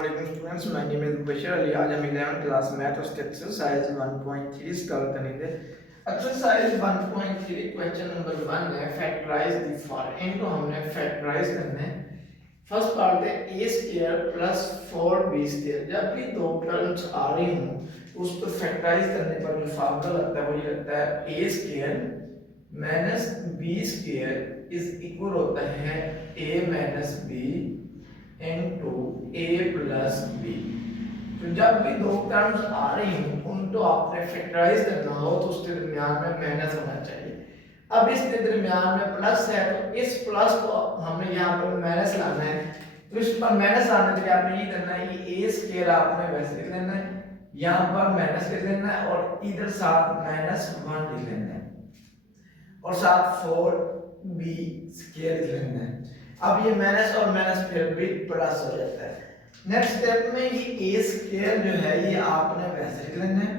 Students, my name is Bashir Ali. आज हम 11th class math और एक्सरसाइज 1.3 स्टार्ट करेंगे। एक्सरसाइज 1.3 क्वेश्चन नंबर 1 है फैक्टराइज द फॉलोइंग। इनको हमने फैक्टराइज करना है। फर्स्ट पार्ट है a square plus 4b square. जब भी दो टर्म्स आ रही हूं उसको फैक्टराइज करने पर जो फार्मूला लगता है वो ये लगता है a square minus b square is equal होता है a minus b into a plus b। तो जब भी दो टर्म्स आ रही हूं उनको आपने फैक्टराइज करना हो तो उसके दरमियान में माइनस होना चाहिए। अब इसके दरमियान में प्लस है तो इस प्लस को हमने यहाँ पर माइनस लाना है। तो इस पर माइनस लाने के लिए आपने ये करना है कि a स्क्वायर आपने वैसे लिख लेना है, यहाँ पर माइनस लिख लेना है और इधर साथ माइनस 1 लिख लेना है और साथ 4b स्क्वायर लिख लेना है। अब ये माइनस और माइनस फिर भी प्लस हो जाता है। नेक्स्ट स्टेप में ये a स्क्वायर जो है ये आपने वैसे लिख लेना है,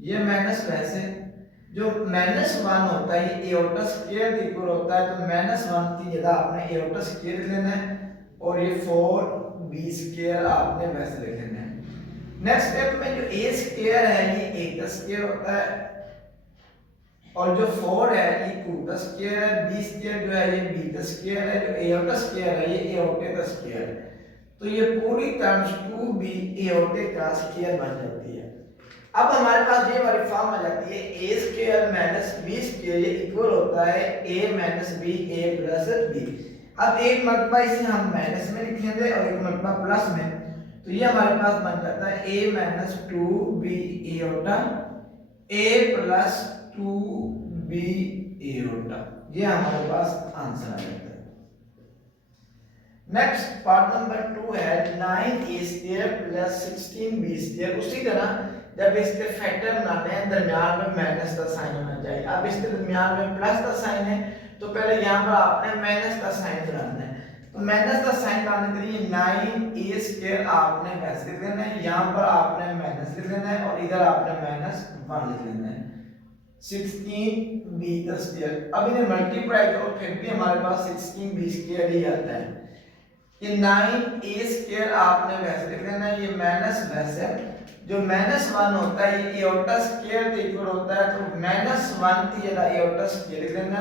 ये माइनस वैसे जो -1 होता है ये एओटा स्क्वायर के इक्वल होता है, तो -1 की जगह आपने एओटा स्क्वायर लिख लेना है और ये 4b स्क्वायर आपने वैसे लिख लेना है। नेक्स्ट स्टेप में जो a स्क्वायर है ये a का स्क्वायर होता है और जो 4 है ये 2 का स्क्वायर है, b स्क्वायर जो है ये b का स्क्वायर है, जो एओटा स्क्वायर है ये एओटे का स्क्वायर है। तो ये पूरी टर्म्स 2b एओटे का स्क्वायर बन जाती है। अब हमारे पास ये वाली फॉर्म आ जाती है a square minus b square ये इक्वल होता है a minus b a plus b। अब एक मर्तबा इसे हम माइनस में लिखेंगे और एक मर्तबा प्लस में, तो ये हमारे पास बन जाता है a minus 2b aorta a plus 2b aorta. ये हमारे पास आंसर आ जाता है। नेक्स्ट पार्ट नंबर 2 है 9a square plus 16b square. उसी तरह जब इसके फैक्टर बनाते हैं दरमियान में माइनस का साइन होना चाहिए। अब इसके दरमियान में प्लस का साइन है तो पहले यहाँ पर आपने माइनस का साइन बनाना है। तो माइनस का साइन बनाने के लिए 9a स्क्वायर आपने वैसे लिख लेना है, यहाँ पर आपने माइनस लिख लेना है और इधर आपने -1 लिख लेना है। 16b का स्क्वायर, अब इन्हें मल्टीप्लाई करो फिर भी हमारे पास 16b स्क्वायर ही आता है। ये 9a स्क्वायर आपने वैसे लिख लेना है, ये माइनस वैसे जो -1 होता है ये एओटा स्क्वायर के इक्वल होता है, तो -1 की जगह एओटा स्क्वायर लिख लेना,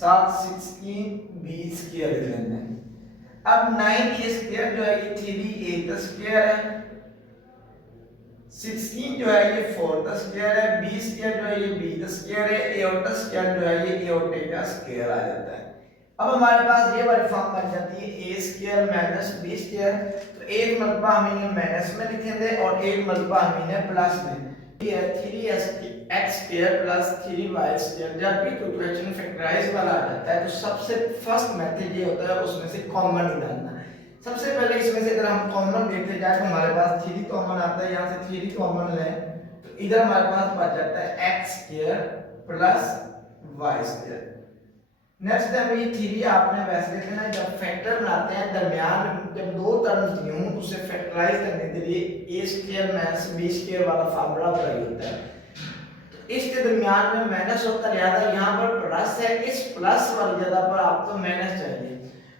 साथ 16b स्क्वायर लिख लेना है। अब 9a स्क्वायर जो है ये 3a का स्क्वायर है, 16 जो है ये 4 का स्क्वायर है, b स्क्वायर जो है ये b का स्क्वायर है, एओटा स्क्वायर जो है ये एओटे का स्क्वायर आ जाता है। अब हमारे पास ये वाली फॉर्म बन जाती है a square minus b square. तो एक मरतबा हम इन्हें माइनस में लिखेंगे और एक मरतबा हम इन्हें प्लस में। ये 3x square plus 3y square. जब भी कोई क्वेश्चन फैक्टराइज वाला आ जाता है तो सबसे फर्स्ट मेथड ये होता है उसमें से कॉमन निकालना। सबसे पहले इसमें से अगर हम कॉमन देखते जाए तो हमारे पास 3 कॉमन आता है, यहाँ से 3 कॉमन लें तो इधर हमारे पास बच जाता है x square plus y square. Next time ये 3 आपने वैसे लिख लेना है। जब फैक्टर बनाते हैं दरमियान जब दो टर्म्स दी हों उसे फैक्टराइज करने के लिए a square minus b square वाला फार्मूला अप्लाई होता है। तो इसके दरमियान में माइनस होता है, यहाँ पर प्लस है, इस प्लस वाली जगह पर आपको माइनस चाहिए,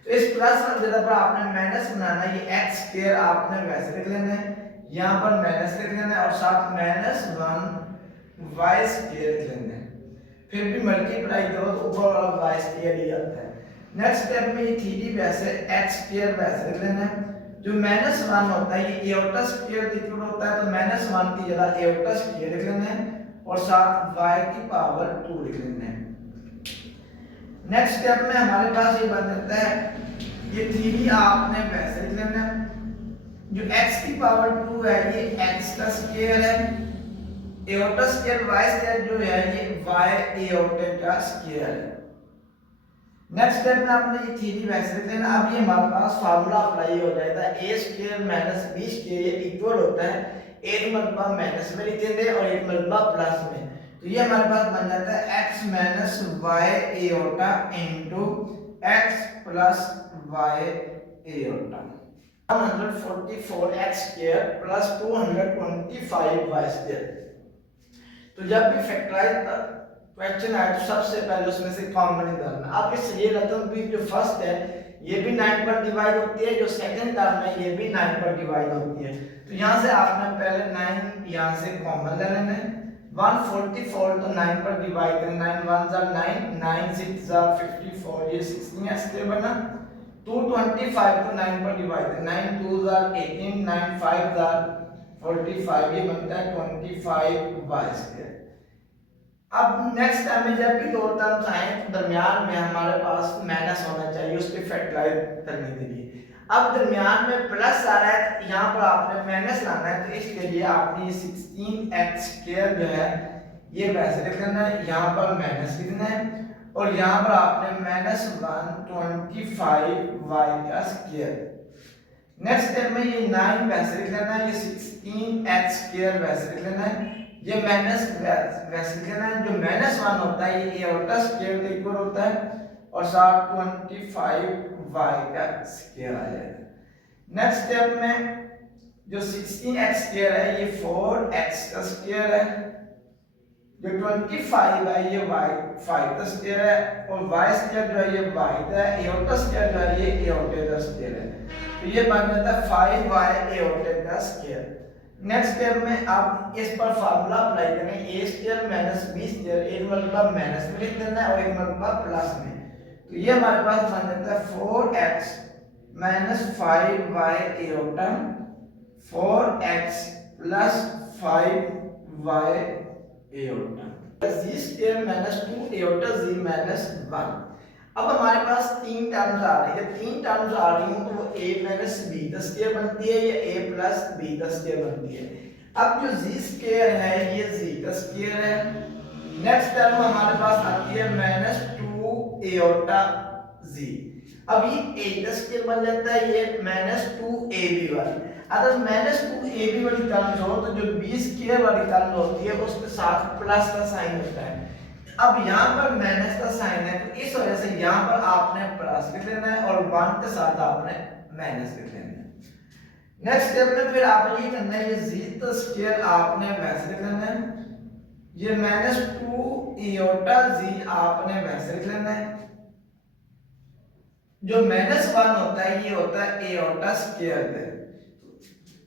तो इस प्लस वाली जगह पर आपने माइनस बनाना है। ये x स्क्वायर आपने वैसे लिख लेना है, यहाँ पर माइनस लिख लेना है और साथ -1 y स्क्वायर लिख लेना है। फिर भी मल्टीप्लाई करो तो ऊपर वाला y स्क्वायर ही आता है। नेक्स्ट स्टेप में ये 3 वैसे x स्क्वायर वैसे लिख लेना है, जो -1 होता है ये एओटा स्क्वायर के इक्वल होता है, तो -1 की जगह एओटा स्क्वायर लिख लेना है और साथ y की पावर 2 लिख लेना है। नेक्स्ट स्टेप में हमारे पास ये बन जाता है ये 3 आपने वैसे लिख लेना है, जो x की पावर 2 है ये x का स्क्वायर है, एओटा स्क्वायर y स्क्वायर जो है ये y एओटे का स्क्वायर है। नेक्स्ट स्टेप में आपने ये 3 वैसे लिख लेना। अब ये हमारे पास फार्मूला अप्लाई हो जाएगा a square minus b square ये इक्वल होता है एक मरतबा माइनस में लिखेंगे और एक मरतबा प्लस में, तो ये हमारे पास बन जाता है x minus y aorta into x plus y aorta. 144x square plus 225y square. तो जब भी फैक्टराइज क्वेश्चन आए तो सबसे पहले उसमें से कॉमन निकालना। अब इस ये रकम भी जो फर्स्ट है ये भी 9 पर डिवाइड होती है, जो सेकंड टर्म है ये भी 9 पर डिवाइड होती है। तो यहाँ से आपने पहले 9 यहाँ से कॉमन ले लेना है। 144 तो 9 पर डिवाइड करें, 9 1 जा 9, 9 6 जा 54, ये 16 के बना। 225 तो 9 पर डिवाइड करें, 9 2 जा 18, 9 5 जा 45, ये बनता है 25y²। अब नेक्स्ट टाइम में जब भी दो टर्म्स आए तो दरमियान में हमारे पास माइनस होना चाहिए उसके फैक्टराइज करने के लिए। अब दरमियान में प्लस आ रहा है तो यहाँ पर आपने माइनस लाना है, तो इसके लिए आपने 16x² जो है ये वैसे लिखना है, यहाँ पर माइनस लिखना है और यहाँ पर आपने -125y²। नेक्स्ट स्टेप में ये 9 वैसे लिख लेना है, ये 16x² वैसे लिख लेना है, ये माइनस वैसे लिख लेना है। जो -1 होता है ये एओटा² के इक्वल होता है और साथ 25y² आ जाएगा। नेक्स्ट स्टेप में जो 16x² है ये 4x² है, जो 25 है ये y5² है और y² जो है ये y है, एओटा² जो है ये एओटा² है। तो ये बन जाता है 5y एओटा²। नेक्स्ट स्टेप में आप इस पर फार्मूला अप्लाई करें, a² - b², एक मरतबा माइनस में लिख देना है और एक मरतबा प्लस में। तो ये हमारे पास बन जाता है 4x - 5y aorta, 4x + 5y aorta, z² - 2 aorta z - 1। अब हमारे पास तीन टर्म्स आ रही है, तीन टर्म्स आ रही हूं तो वो a - b² बनती है या a + b² बनती है। अब जो z² है ये z² है। नेक्स्ट टर्म हमारे पास आती है -2 एओटा z। अब ये a² बन जाता है, ये -2ab वाली। अगर -2ab वाली टर्म हो तो जो b² वाली टर्म होती है उसके साथ प्लस का साइन होता है। अब यहाँ पर माइनस का साइन है तो इस वजह से यहाँ पर आपने प्लस लिख लेना है और 1 के साथ आपने माइनस लिख लेना है। नेक्स्ट स्टेप में फिर आपने ये करना है, ये z² आपने वैसे लिख लेना है, ये -2 एओटा z आपने वैसे लिख लेना है। जो -1 होता है ये होता है एओटा²।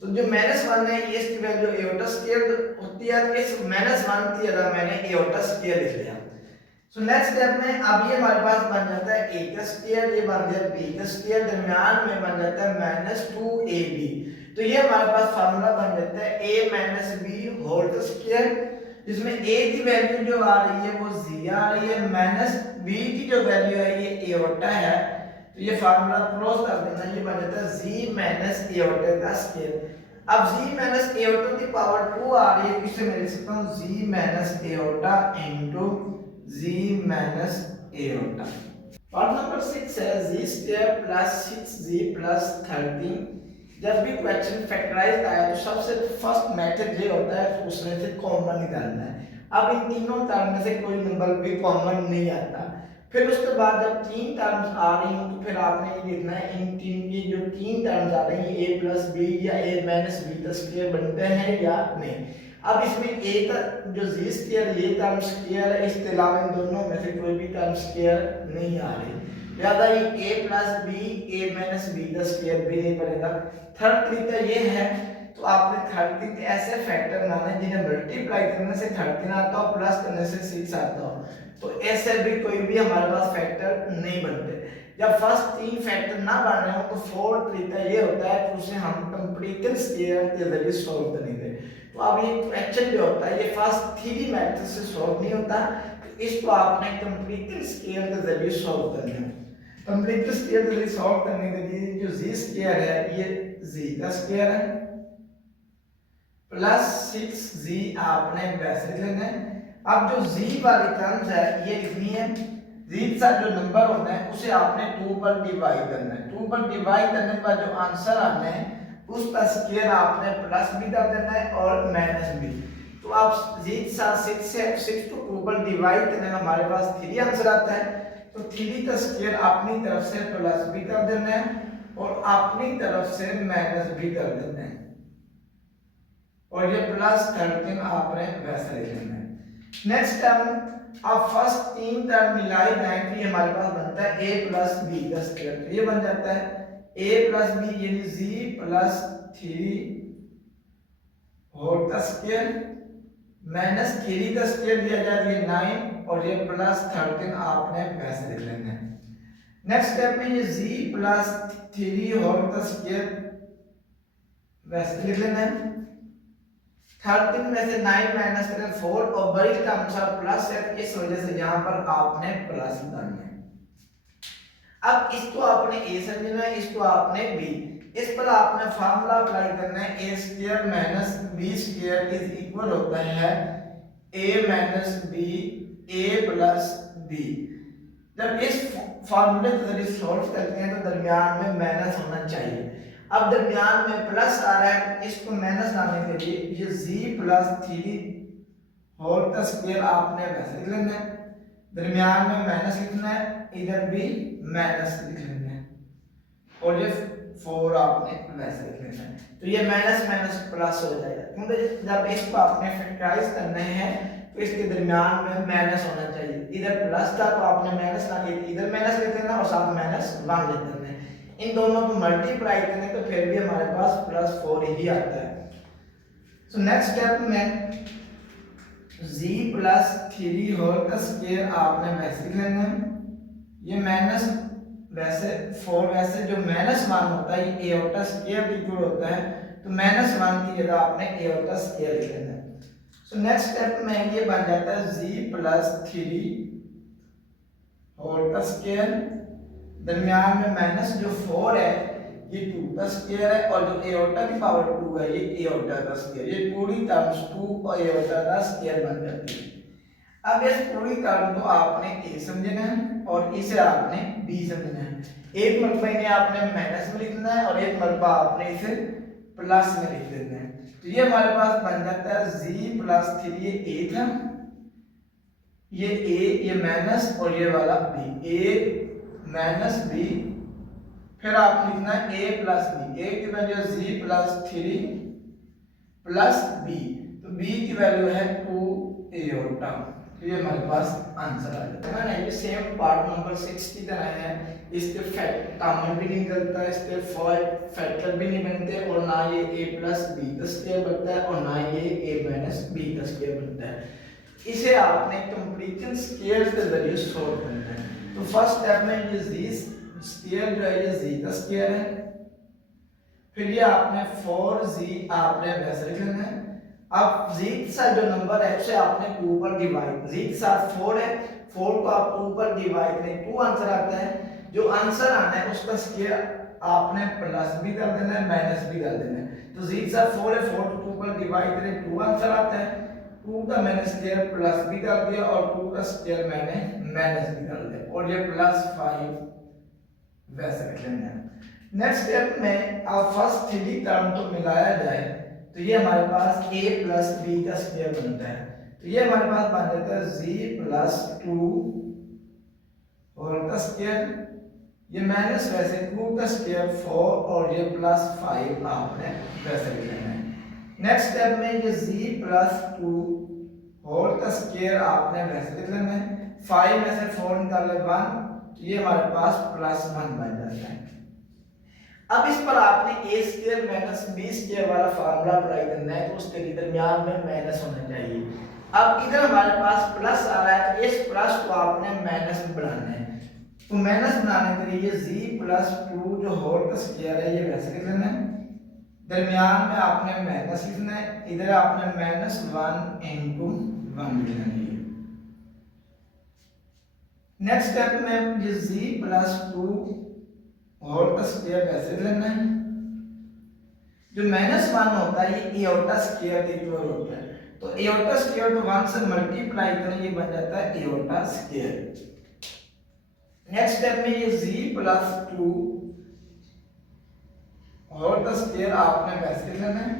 तो जो -1 है ये इसकी वैल्यू एओटा² होती है, तो इस -1 की जगह मैंने एओटा² लिख लिया। सो नेक्स्ट स्टेप में अब ये हमारे पास बन जाता है a², ये बन गया b², दरमियान में बन जाता है -2ab। तो ये हमारे पास फार्मूला बन जाता है a - b होल स्क्वायर, जिसमें a की वैल्यू जो आ रही है वो z आ रही है, माइनस b की जो वैल्यू है ये एओटा है। तो ये फार्मूला क्लोज कर देना, ये बन जाता है z - एओटा²। अब z - एओटा की पावर 2 आ रही है, इससे मैं लिख सकता हूं z - aorta into z - aorta. और नंबर 6 है z² + 6z + 13। जब भी क्वेश्चन फैक्टराइज्ड आया तो सबसे फर्स्ट मेथड ये होता है उसमें से कॉमन निकालना है। अब इन तीनों टर्म में से कोई नंबर भी कॉमन नहीं आता। फिर उसके बाद जब तीन टर्म्स आ रही हो तो फिर आपने ये लिखना है इन तीन की जो तीन टर्म्स आ रही है a + b या a - b² बनते हैं या नहीं। अब इसमें a का जो z² ये टर्म स्क्वायर है, इसके अलावा इन दोनों में से कोई भी टर्म स्क्वायर नहीं आ रही, लिहाजा ये a + b a - b² भी नहीं बनेगा। थर्ड तरीका ये है, तो आपने 13 के ऐसे फैक्टर बनाने जिन्हें मल्टीप्लाई करने से 13 आता हो प्लस करने से 6 आता हो, तो ऐसे भी कोई भी हमारे पास फैक्टर नहीं बनते। जब फर्स्ट तीन फैक्टर ना बन रहे हो तो फोर्थ तरीका ये होता है कि उसे हम कंप्लीटेड स्क्वायर के जरिए सॉल्व करेंगे। तो अब ये क्वेश्चन जो होता है ये फर्स्ट 3 मेथड से सॉल्व नहीं होता, तो इसको आपने कंप्लीटेड स्क्वायर के जरिए सॉल्व करना है। कंप्लीटेड स्क्वायर के जरिए सॉल्व करने के लिए जो z² है ये z² है प्लस 6z आपने वैसे लेना है। अब जो z वाली टर्म्स है ये लिखनी है, z का जो नंबर होता है उसे आपने 2 पर डिवाइड करना है। 2 पर डिवाइड करने के बाद जो आंसर आना है उसका स्क्वायर आपने प्लस भी कर देना है और माइनस भी। तो आप z का 6 को 2 पर डिवाइड करने में हमारे पास 3 आंसर आता है, तो 3 का स्क्वायर अपनी तरफ से प्लस भी कर देना है और अपनी तरफ से माइनस भी कर देना है और ये +13 आपने वैसे लिख लेना है। नेक्स्ट टर्म अब फर्स्ट तीन टर्म मिलाई जाए तो ये हमारे पास बनता है a प्लस बी का स्क्वायर, तो ये बन जाता है a प्लस बी यानी z प्लस 3 होल का स्क्वायर माइनस 3 का स्क्वायर दिया जाए तो ये 9 और ये प्लस 13 आपने वैसे लिख लेना है। नेक्स्ट स्टेप में ये z प्लस 3 होल का स्क्वायर वैसे लिख लेना है। 13 में से 9 माइनस करें 4 और बड़ी टर्म सा प्लस है, इस वजह से यहाँ पर आपने प्लस डालना है। अब इसको आपने a समझना है, इसको आपने b, इस पर आपने फार्मूला अप्लाई करना है a square minus b square is equal होता है a minus b a plus b। जब इस फार्मूले को जरिए सॉल्व करते हैं तो दरमियान में माइनस होना चाहिए। अब दरमियान में प्लस आ रहा है, इसको माइनस लाने के लिए ये z प्लस 3 होल का स्क्वायर आपने वैसे लिख लेना है, दरमियान में माइनस लिखना है, इधर भी माइनस लिख लेना है और ये 4 आपने वैसे लिख लेना है। तो ये माइनस माइनस प्लस हो जाएगा, क्योंकि जब इसको आपने फैक्टराइज करना है तो इसके दरमियान में माइनस होना चाहिए। इधर प्लस था तो आपने माइनस लाके इधर माइनस लिख लेना और साथ माइनस 1 लिख देना है। इन दोनों को मल्टीप्लाई करें तो फिर भी हमारे पास प्लस 4 ही आता है। सो नेक्स्ट स्टेप में z प्लस 3 होल का स्क्वायर आपने वैसे लिख लेना है, ये माइनस वैसे 4 वैसे जो माइनस 1 होता है ये a होता स्क्वायर इक्वल होता है, तो माइनस 1 की जगह आपने a होता स्क्वायर लिख लेना है। सो नेक्स्ट स्टेप में ये बन जाता है z प्लस 3 होल का स्क्वायर, दरमियान में माइनस जो 4 है ये 2 का स्क्वायर है और जो एओटा की पावर 2 है ये एओटा का स्क्वायर, ये पूरी टर्म्स 2 और एओटा का स्क्वायर बन जाती है। अब इस पूरी टर्म को आपने a समझना है और इसे आपने b समझना है। एक मरतबा इन्हें आपने माइनस में लिखना है और एक मरतबा आपने इसे प्लस में लिख देना है। तो ये हमारे पास बन जाता है z प्लस 3, ये a था, ये a, ये माइनस और ये वाला b, a माइनस b, फिर आप लिखना है a प्लस b, a की value z plus 3 plus b, तो b की वैल्यू है 2 एओटा। तो ये हमारे पास आंसर आ जाता है। ये सेम पार्ट नंबर 6 की तरह है, इसके फैक्ट कॉमन भी नहीं निकलता, इसके फैक्टर भी नहीं बनते और ना ये a प्लस b का स्क्वायर बनता है और ना ये a माइनस b का स्क्वायर बनता है। इसे आपने कंप्लीशन स्क्वायर के जरिए सॉल्व करना है। तो फर्स्ट स्टेप में ये z स्क्वायर जो है ये z का स्क्वायर है, फिर ये आपने 4z आपने वैसे लिख लेना है। अब z के साथ जो नंबर है उसे आपने ऊपर डिवाइड, z के साथ 4 है, 4 को आप ऊपर डिवाइड करें 2 आंसर आता है, जो आंसर आना है उसका स्क्वायर आपने प्लस भी कर देना है माइनस भी कर देना है। तो z के साथ 4 है, 4 को ऊपर डिवाइड करें 2 आंसर आता है, 2 का मैंने स्क्वायर प्लस भी कर दिया और 2 का स्क्वायर मैंने माइनस भी कर दिया और ये प्लस 5 वैसे लिख लेना है। नेक्स्ट स्टेप में अब फर्स्ट 3 टर्म को मिलाया जाए तो ये हमारे पास a प्लस b का स्क्वायर बनता है। तो ये हमारे पास बन जाता है z प्लस 2 होल का स्क्वायर, ये माइनस वैसे 2 का स्क्वायर 4 और ये प्लस 5 आपने वैसे लिख लेना है। नेक्स्ट स्टेप में ये z प्लस 2 होल का स्क्वायर आपने वैसे लिख लेना है, 5 में से 4 निकाले 1, तो ये हमारे पास प्लस 1 बन जाता है। अब इस पर आपने a square minus b square वाला फार्मूला अप्लाई करना है, तो उसके दरमियान में माइनस होना चाहिए। अब इधर हमारे पास प्लस आ रहा है तो इस प्लस को आपने माइनस में बनाना है, तो माइनस बनाने के लिए z प्लस 2 जो होल का स्क्वायर है ये वैसे लिख लेना है, दरमियान में आपने माइनस लिखना है, इधर आपने माइनस 1 into 1 लिखना है। नेक्स्ट स्टेप में ये z प्लस 2 होल का स्क्वायर वैसे लेना है, जो माइनस 1 होता है ये एओटा स्क्वायर इक्वल होता है, तो एओटा स्क्वायर तो 1 से मल्टीप्लाई करें ये बन जाता है एओटा स्क्वायर। नेक्स्ट स्टेप में ये z प्लस 2 होल का स्क्वायर आपने वैसे लेना है,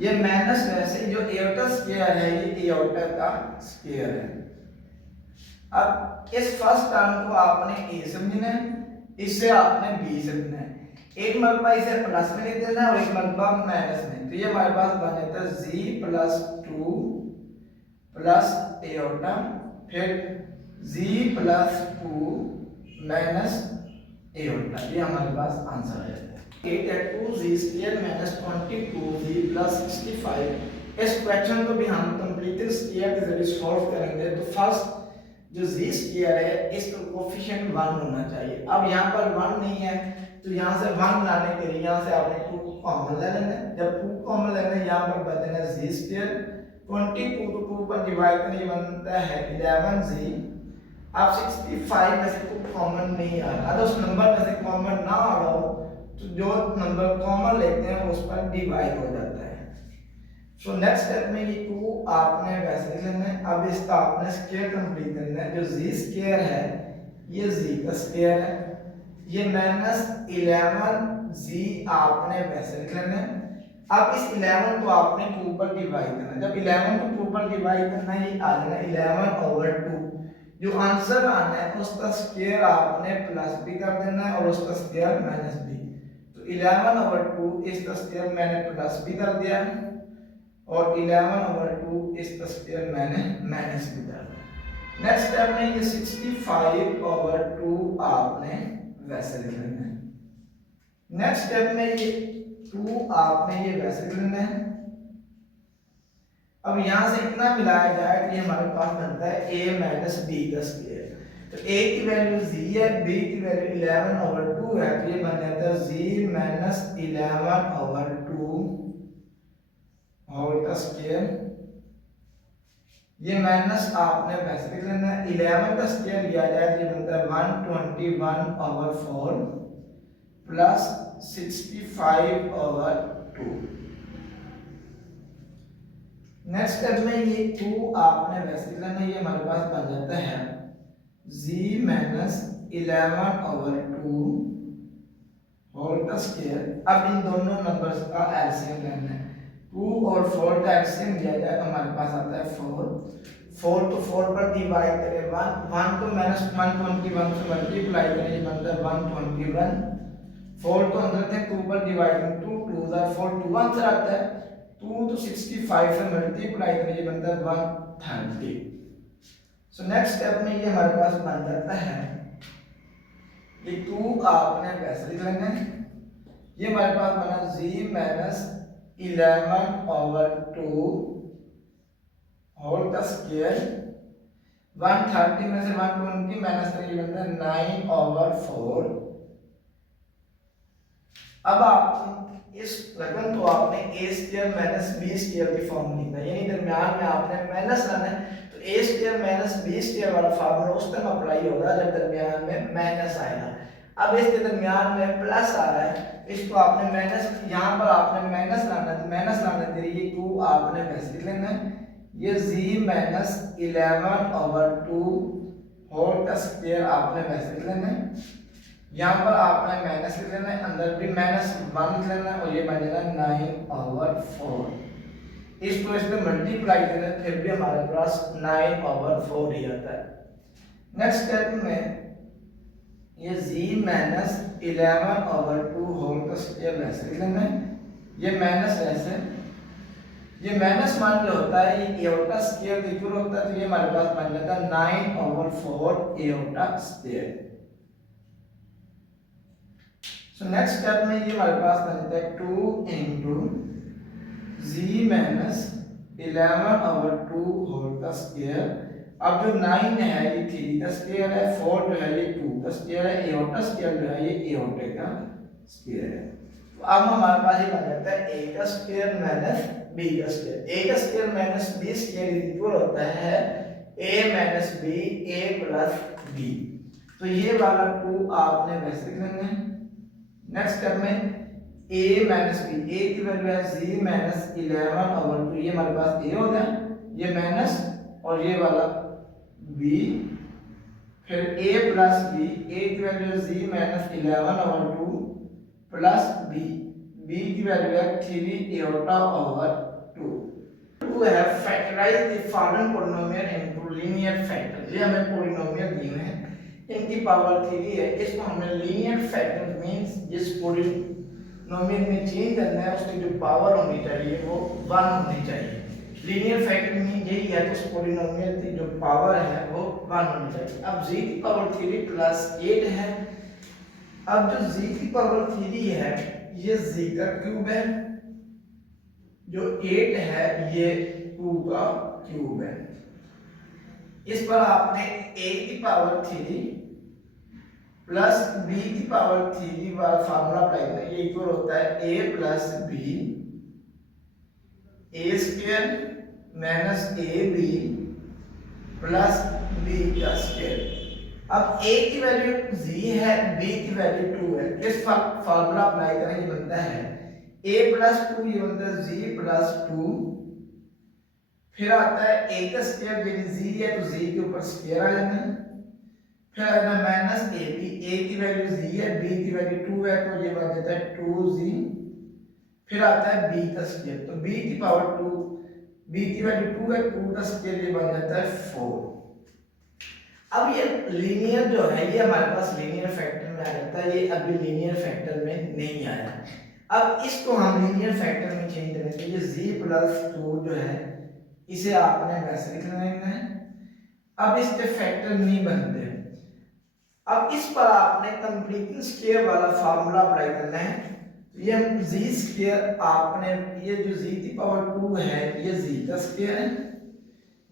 ये माइनस वैसे जो एओटा स्क्वायर है ये एओटा का स्क्वायर है। अब इस फर्स्ट टर्म को आपने a समझना है, इससे आपने b समझना है, एक मरतबा इसे प्लस में लिख देना है और एक मरतबा माइनस में, तो ये हमारे पास बन जाता है z प्लस 2 प्लस एओटा, फिर z प्लस 2 माइनस a होता है। ये हमारे पास आंसर आ जाता है 8 at 2z square minus 22z plus 65। इस क्वेश्चन को भी हम कंप्लीटेड स्क्वायर के जरिए सॉल्व करेंगे। तो फर्स्ट जो z स्क्वायर है इसका कोएफिशिएंट 1 होना चाहिए। अब यहाँ पर 1 नहीं है तो यहाँ से 1 लाने के लिए यहाँ से आपने 2 कॉमन ले लेना है। जब 2 कॉमन लेना है यहाँ पर बचेगा z स्क्वायर 22 को 2 पर डिवाइड करने बनता है 11z। अब 65 में से कोई कॉमन नहीं आ रहा, अगर उस नंबर में से कॉमन ना आ रहा हो तो जो नंबर कॉमन लेते हैं उस पर डिवाइड हो जाता है। सो नेक्स्ट स्टेप में ये 2 आपने वैसे ही लेना है। अब इसका आपने स्क्वायर कंप्लीट करना है। जो z स्क्वायर है ये z का स्क्वायर है, ये माइनस 11z आपने वैसे लिख लेना है। अब इस 11 को आपने 2 पर डिवाइड करना है। जब 11 को 2 पर डिवाइड करना है ये आ जाएगा 11/2। जो आंसर आना है उसका स्क्वायर आपने प्लस भी कर देना है और उसका स्क्वायर माइनस भी। तो 11/2 इसका स्क्वायर मैंने प्लस भी कर दिया और 11/2 इसका स्क्वायर मैंने माइनस भी कर दिया। नेक्स्ट स्टेप में ये 65/2 आपने वैसे लिख लेना है। नेक्स्ट स्टेप में ये 2 आपने ये वैसे लिख लेना है। अब यहां से इतना मिलाया जाए तो ये हमारे पास बनता है a माइनस b का स्क्वायर। तो a की वैल्यू z है, b की वैल्यू 11/2 है, तो ये बन जाता है z माइनस 11/2 होल का स्क्वायर। ये माइनस आपने वैसे लिख लेना है। 11 का स्क्वायर लिया जाए तो ये बनता है 121/4 प्लस 65/2। नेक्स्ट स्टेप में ये 2 आपने वैसे लिख लेना है। ये हमारे पास बन जाता है z माइनस 11/2 होल का स्क्वायर। अब इन दोनों नंबर्स का एलसीएम लेना है। 2 और 4 का एलसीएम लिया जाए तो हमारे पास आता है 4 तो 4 पर डिवाइड करें 1 तो माइनस 121 से मल्टीप्लाई करें ये बनता है 121। 4 तो अंदर थे 2 पर डिवाइड करें 2 2 4 2 आंसर आता है 2 तो 65 से मल्टीप्लाई करें ये बनता है 130। सो नेक्स्ट स्टेप में ये हमारे पास बन जाता है ये 2 आपने वैसे लिख लेना है। ये हमारे पास बना z माइनस 11/2 होल का स्क्वायर। 130 में से 120 माइनस करेंगे बनता है 9/4। अब आप इस रकम को आपने a square minus b square की फॉर्म में लिखना है, यानी दरमियान में आपने माइनस लाना है। तो a square minus b square वाला फार्मूला उस टाइम अप्लाई होगा जब दरमियान में माइनस आएगा। अब इसके दरमियान में प्लस आ रहा है, इसको आपने माइनस, यहाँ पर आपने माइनस लाना है। तो माइनस लाने के लिए 2 आपने वैसे लिख लेना है। ये z माइनस 11/2 होल का स्क्वायर आपने वैसे लिख लेना है। यहाँ पर आपने माइनस लिख लेना है, अंदर भी माइनस 1 लिख लेना है और ये बन जाएगा 9/4। इसको इसमें मल्टीप्लाई करना है फिर भी हमारे पास 9/4 ही आता है। नेक्स्ट स्टेप में ये z माइनस 11/2 होल का स्क्वायर वैसे लिख लेना है। ये माइनस वैसे, ये माइनस मान जो होता है ये एओटा स्क्वायर के इक्वल होता है। तो ये हमारे पास बन जाता है 9/4 aorta square. So next step में ये हमारे पास बन जाता है 2 into z माइनस 11/2 होल का स्क्वायर। अब जो 9 है ये 3 का स्क्वायर है, 4 जो है ये 2 का स्क्वायर है, एओटा स्क्वायर जो है ये एओटे का स्क्वायर है। तो अब हमारे पास ये बन जाता है a का स्क्वायर माइनस b का स्क्वायर। a का square minus b square equal होता है a minus b a plus b। तो ये वाला 2 आपने वैसे लिख लेना है। नेक्स्ट स्टेप में a माइनस b, a की वैल्यू है z माइनस 11/2, ये हमारे पास a हो गया, ये माइनस और ये वाला b, फिर a प्लस b, a की वैल्यू है z minus 11/2 plus b, b की वैल्यू है 3/2। To have factorise the following polynomial into linear factor. ये हमें पॉलिनोमियल दिए हैं, इनकी पावर 3 है, इसको हमने लीनियर फैक्टर मींस जिस पॉलिनोमियल में चेंज करना है उसकी जो पावर होनी चाहिए वो 1 होनी चाहिए। लीनियर फैक्टर में यही है, तो उस पॉलिनोमियल की जो पावर है वो 1 होनी चाहिए। अब z की पावर 3 प्लस 8 है। अब जो z की पावर 3 है ये z का क्यूब है, जो 8 है ये 2 का क्यूब है। इस पर आपने a की पावर 3 प्लस b की पावर 3 वाला फार्मूला अप्लाई करना है। ये इक्वल होता है a plus b a square minus ab plus b का स्क्वायर। अब a की वैल्यू z है, b की वैल्यू 2 है। किस फार्मूला अप्लाई करें, ये बनता है a प्लस 2, ये बनता है z प्लस 2, फिर आता है a का स्क्वायर, यदि z है तो z के ऊपर स्क्वायर आ जाना है, फिर आएगा माइनस ए बी, ए की वैल्यू z है, b की वैल्यू 2 है, तो ये बन जाता है 2z, फिर आता है b का स्क्वायर, तो b की पावर 2, b की वैल्यू 2 है, 2 का स्क्वायर, ये बन जाता है 4। अब ये लीनियर जो है ये हमारे पास लीनियर फैक्टर में आ जाता है, ये अभी लीनियर फैक्टर में नहीं आया। अब इसको हम लीनियर फैक्टर में चेंज करें तो ये z प्लस 2 जो है इसे आपने वैसे लिखना है। अब इसके फैक्टर नहीं बनते, अब इस पर आपने कंप्लीटिंग स्क्वायर वाला फार्मूला अप्लाई करना है। ये z स्क्वायर आपने, ये जो z की पावर 2 है ये z का स्क्वायर है,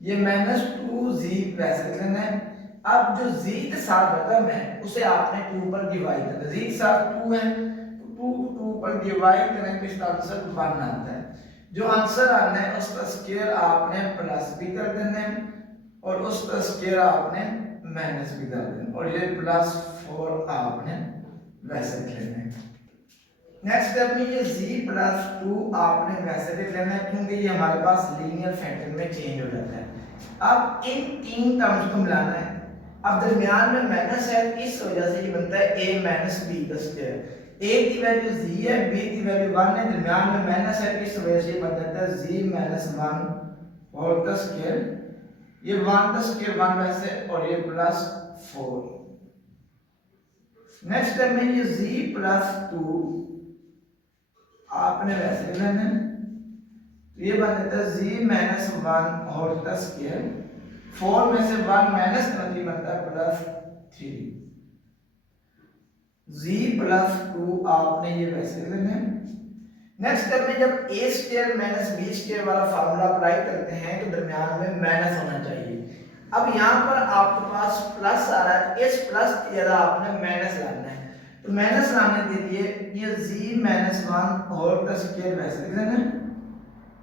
ये माइनस 2z वैसे लिख लेना है। अब जो z के साथ रकम है उसे आपने 2 पर डिवाइड करना है। z के साथ 2 है तो 2 पर डिवाइड करें तो इसका आंसर 1 आता है। जो आंसर आना है उसका स्क्वायर आपने प्लस भी कर देना है और उसका स्क्वायर आपने माइनस भी कर देना, और ये प्लस 4 आपने वैसे लिख लेना है। नेक्स्ट स्टेप में ये z प्लस 2 आपने वैसे लिख लेना है, क्योंकि ये हमारे पास लीनियर फैक्टर में चेंज हो जाता है। अब इन तीन टर्म्स को मिलाना है। अब दरमियान में माइनस है, इस वजह से ये बनता है a माइनस b का स्क्वायर। a की वैल्यू z है, b की वैल्यू 1 है, दरमियान में माइनस है, इस वजह से बन जाता है z माइनस 1 होल का स्क्वायर। ये 1 का स्क्वायर 1 वैसे, और ये प्लस 4। नेक्स्ट स्टेप में ये z प्लस 2 आपने वैसे लेना है, तो ये बन जाता है z माइनस 1 होल का स्क्वायर। 4 में से 1 माइनस करना, ये बनता है प्लस 3। z प्लस 2 आपने ये वैसे लेना है। नेक्स्ट स्टेप में जब a square minus b square वाला फार्मूला अप्लाई करते हैं तो दरमियान में माइनस होना चाहिए। अब यहाँ पर आपके पास प्लस आ रहा है, इस प्लस की जगह आपने माइनस लाना है, तो माइनस लाने के लिए ये z माइनस 1 होल का स्क्वायर वैसे लिख देना है,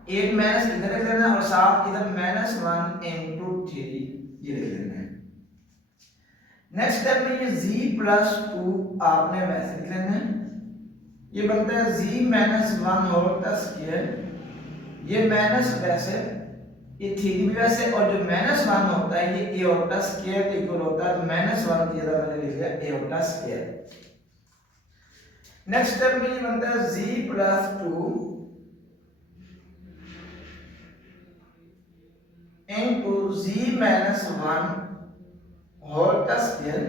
एक माइनस इधर लिख देना है और साथ इधर माइनस 1 इनटू 3 ये लिख देना है। नेक्स्ट स्टेप में ये z प्लस 2 आपने वैसे लिख लेना है, ये बनता है z माइनस 1 होल का स्क्वायर, ये माइनस वैसे, ये 3 भी वैसे, और जो माइनस 1 होता है ये a होता स्क्वायर के इक्वल होता है, तो माइनस 1 की जगह मैंने लिख दिया a होता स्क्वायर। नेक्स्ट स्टेप में ये बनता है z plus 2 into z minus 1 whole का स्क्वायर।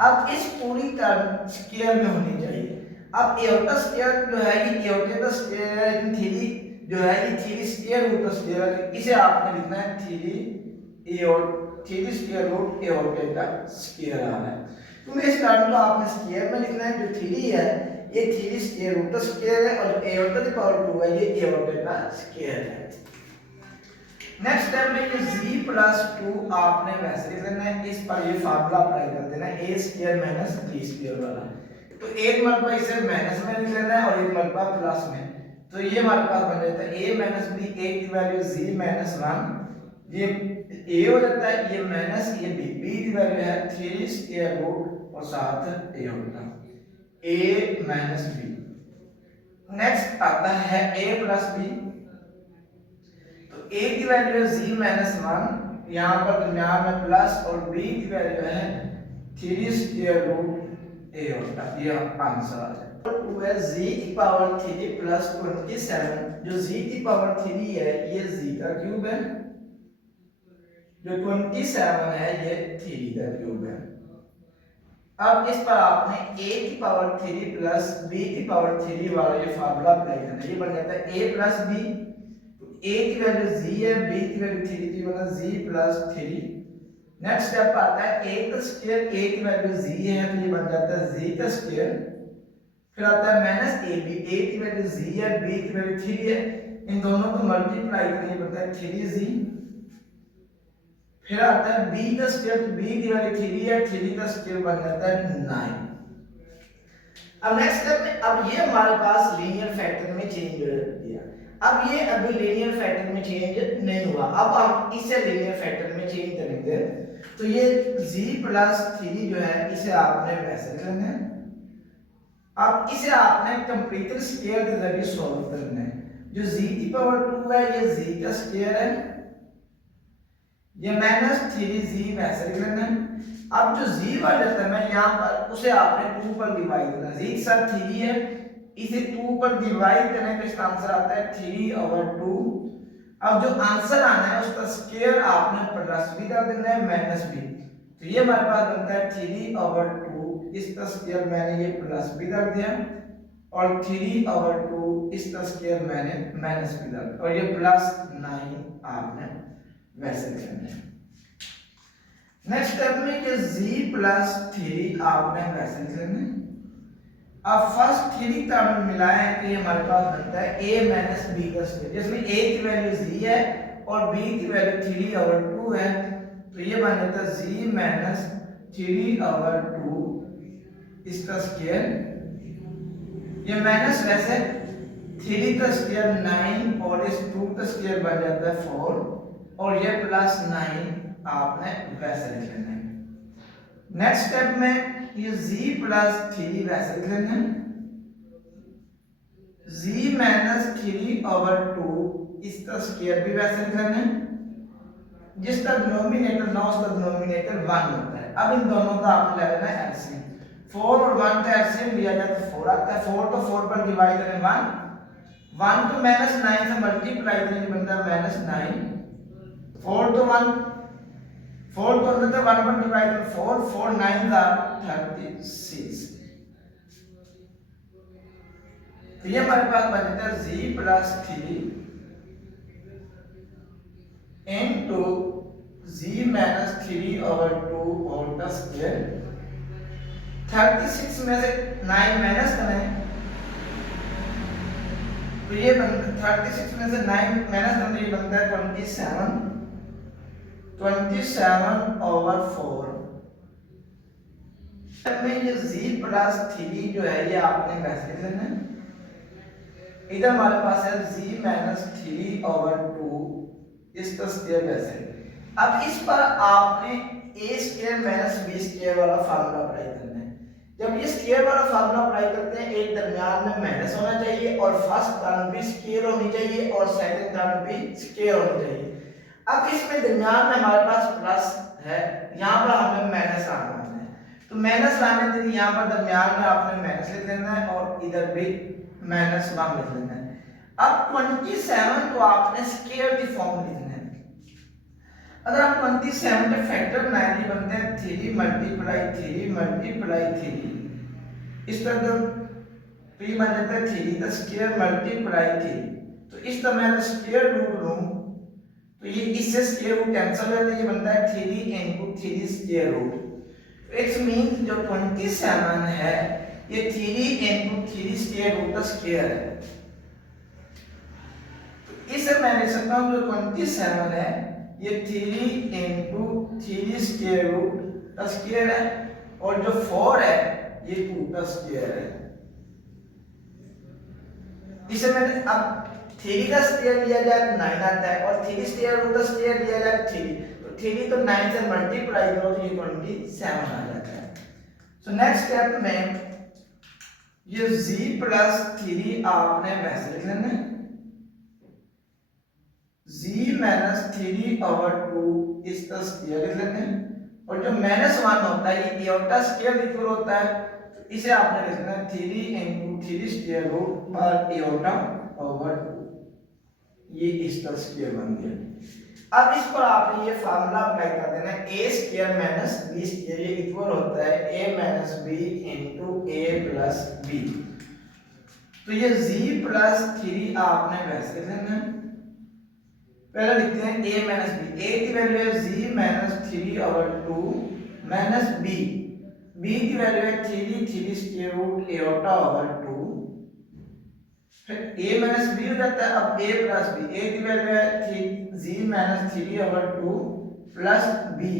अब इस पूरी टर्म स्क्वायर में होनी चाहिए। अब एओटा स्क्वायर जो है ये एओटे का स्क्वायर है, लेकिन 3 जो है ये 3 स्क्वायर रूट का स्क्वायर है, इसे आपने लिखना है 3 एओट 3 स्क्वायर रूट एओटे का स्क्वायर आ रहा है। तो इस टर्म को आपने स्क्वायर में लिखना है। जो 3 है ये 3 स्क्वायर रूट का स्क्वायर है, और जो एओटे की पावर 2 है ये एओटे का स्क्वायर है। नेक्स्ट स्टेप में ये z प्लस 2 आपने वैसे लिख लेना है, इस पर ये फार्मूला अप्लाई कर देना है a square minus b square वाला। तो एक मरतबा इसे माइनस में लिख लेना है और एक मरतबा प्लस में, तो ये हमारे पास बन जाता है a माइनस b, a की वैल्यू z माइनस 1, ये a हो जाता है, ये माइनस ये b की वैल्यू है 3 स्क्वायर रूट और साथ a होता है a माइनस b। नेक्स्ट आता है a प्लस b, तो a की वैल्यू है z माइनस 1, यहाँ पर दरमियान में प्लस, और b की वैल्यू है 3 स्क्वायर रूट a होता है, ये आंसर आ जाएगा। 2 है z की पावर 3 प्लस 27, जो z की पावर 3 है ये z का क्यूब है, जो 27 है ये 3 का क्यूब है। अब इस पर आपने a की पावर 3 प्लस b की पावर 3 वाला ये फार्मूला अप्लाई करना है, ये बन जाता है a प्लस b, तो ए की वैल्यू z है, b की वैल्यू 3 थी, मतलब z प्लस 3। नेक्स्ट स्टेप आता है a का स्क्वायर, a की वैल्यू z है तो ये बन जाता है z का स्क्वायर। फिर आता है माइनस ab, a की वैल्यू z है, b की वैल्यू 3 है, इन दोनों को मल्टीप्लाई करें बनता है 3z। फिर आता है b का स्क्वायर, तो b की वैल्यू 3 है, 3 का स्क्वायर बन जाता है 9। अब नेक्स्ट स्टेप में, अब ये हमारे पास लीनियर फैक्टर में चेंज कर दिया। अब ये अभी लीनियर फैक्टर में चेंज नहीं हुआ, अब हम इसे लीनियर फैक्टर में चेंज करेंगे। तो ये z प्लस 3 जो है इसे आपने वैसे करना है। अब इसे आपने कंप्लीट स्क्वायर के जरिए सॉल्व करना है। जो z की पावर 2 है ये z का स्क्वायर है, ये माइनस 3z वैसे करना है। अब जो z वाला टर्म है यहाँ पर उसे आपने 2 पर डिवाइड करना है। z के साथ 3 है, इसे 2 पर डिवाइड करने पे इसका आंसर आता है 3/2। अब जो आंसर आना है उसका स्क्वायर आपने प्लस भी कर देना है माइनस भी, तो ये हमारे पास बनता है 3/2। इसका स्क्वायर मैंने ये प्लस भी कर दिया और 3/2 इसका स्क्वायर मैंने माइनस भी कर दिया, और ये प्लस 9 आपने वैसे करना है। नेक्स्ट स्टेप में ये z प्लस 3 आपने वैसे करना है। अब फर्स्ट 3 टर्म मिलाए हैं तो ये हमारे पास बनता है a माइनस b का स्क्वायर, जिसमें a की वैल्यू z है और b की वैल्यू 3/2 है, तो ये बन जाता है z माइनस 3/2 इसका स्क्वायर। ये माइनस वैसे 3 का स्क्वायर 9 और इस 2 का स्क्वायर बन जाता है 4 और ये प्लस 9 आपने वैसे लिख लेना है। नेक्स्ट स्टेप में ये z प्लस 3 वैसे लिख लेना है। z माइनस 3/2 इसका स्क्वायर भी वैसे लिख लेना है। जिसका डिनोमिनेटर ना उसका डिनोमिनेटर 1 होता है। अब इन दोनों का आपने ले लेना है एलसीएम। 4 और 1 का एलसीएम लिया जाए तो 4 आता है। 4 तो 4 पर डिवाइड करें 1, 1 को माइनस 9 से मल्टीप्लाई करें बनता है माइनस 9। 4 तो 1, 4 तो अंदर 1 पर डिवाइड करें 4, 4 9 का 36। तो ये हमारे पास बन जाता है z plus 3 into z minus 3/2 whole का स्क्वायर। 36 में से 9 माइनस करें तो ये बनता है 36 में से 9 माइनस करें तो ये बनता है 27/4। में ये z प्लस 3 जो है ये आपने कैसे लिख लेना है। इधर हमारे पास है z माइनस 3/2 इसका स्क्वायर वैसे। अब इस पर आपने a square minus b square वाला फार्मूला अप्लाई करना है। जब ये स्क्वायर वाला फार्मूला अप्लाई करते हैं एक दरमियान में माइनस होना चाहिए और फर्स्ट टर्म भी स्क्वायर होनी चाहिए और सेकंड टर्म भी स्क्वायर होनी चाहिए। अब इसमें दरमियान में हमारे पास प्लस है, यहाँ पर हमें माइनस आना है, तो माइनस लाने के लिए यहाँ पर दरमियान में आपने माइनस लिख लेना है और इधर भी माइनस 1 लिख लेना है। अब 27 को आपने स्क्वायर की फॉर्म लिखना है। अगर आप 27 के फैक्टर 9 बनते हैं 3 मल्टीप्लाई 3 इस तरह p बन जाता है 3 का स्क्वायर मल्टीप्लाई 3। तो इस तरह मैं स्क्वायर रूट लूं तो ये इससे स्क्वायर रूट कैंसिल हो जाता है, ये बनता है 3 इनटू 3 स्क्वायर रूट। तो इट्स मीन जो 27 है ये 3 इनटू 3 स्क्वायर रूट का स्क्वायर है। तो इसे मैं लिख सकता हूं जो 27 है ये 3 इनटू 3 स्क्वायर रूट का स्क्वायर है और जो 4 है ये 2 का स्क्वायर है। इसे मैंने अब 3 का स्क्वायर लिया जाए तो 9 आता है और 3 स्क्वायर रूट का स्क्वायर लिया जाए तो 3, तो 3 तो 9 से मल्टीप्लाई करो तो ये 27 आ जाता है। सो नेक्स्ट स्टेप में ये z प्लस 3 आपने वैसे लिख लेना है। z माइनस 3/2 इसका स्क्वायर लिख लेते हैं और जो माइनस 1 होता है ये एयोटा स्क्वायर इक्वल होता है, तो इसे आपने लिखना है 3 इनटू 3 स्क्वायर रूट और एयोटा ओवर 2, ये इसका स्क्वायर बन गया। अब इस पर आपने ये फार्मूला अप्लाई कर देना है a square minus b square ये इक्वल होता है a minus b into a plus b। तो ये z प्लस 3 आपने वैसे लिखना है पहले लिखते हैं a माइनस b। a की वैल्यू है z minus 3/2 minus b। b की वैल्यू है 3 स्क्वायर रूट एटा ओवर 2। फिर a माइनस b हो जाता है। अब a प्लस b, a की वैल्यू है z माइनस 3/2 प्लस b,